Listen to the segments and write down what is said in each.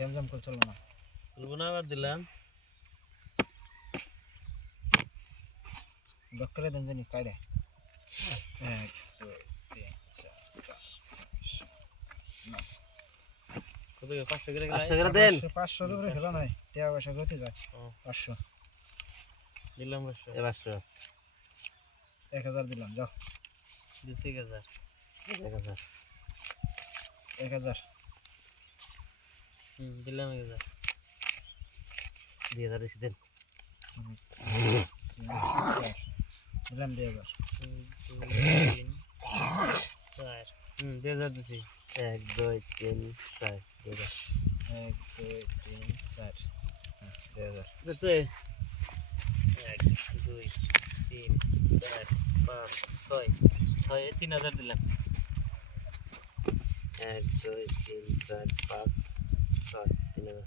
জাম করে চলবো না, চলবো না, আবার দিলাম। ব্লক করে দেন জানি কাইডে 1 2 3 4 5 6 কত 500 করে 500 করে দেন। 500 এর উপরে খেলা নাই, টাকা পয়সা গতি যায়। 500 দিলাম 500 এ 500 1000 দিলাম, যাও দিছি 1000 1000 1000 দিলাম 1000 2000 দিছি দেন। দিলাম 2000 2000 দিছি 1 2 3 4 2000 1 2 3 4 2000 বুঝছে 1 2 3 4 5 6 3000 দিলাম 1 2 3 4 5 6 3000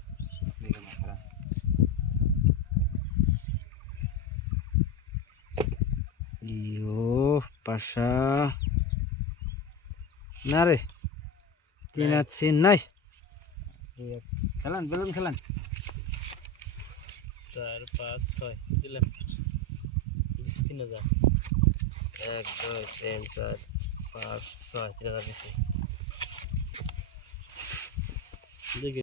ইয়ো পাশা না রে 3 আছে নাই খেলান বেলুন খেলান 4 5 6 দিলাম 3000 1 2 3 4 5 6 3000 দিছি দেখি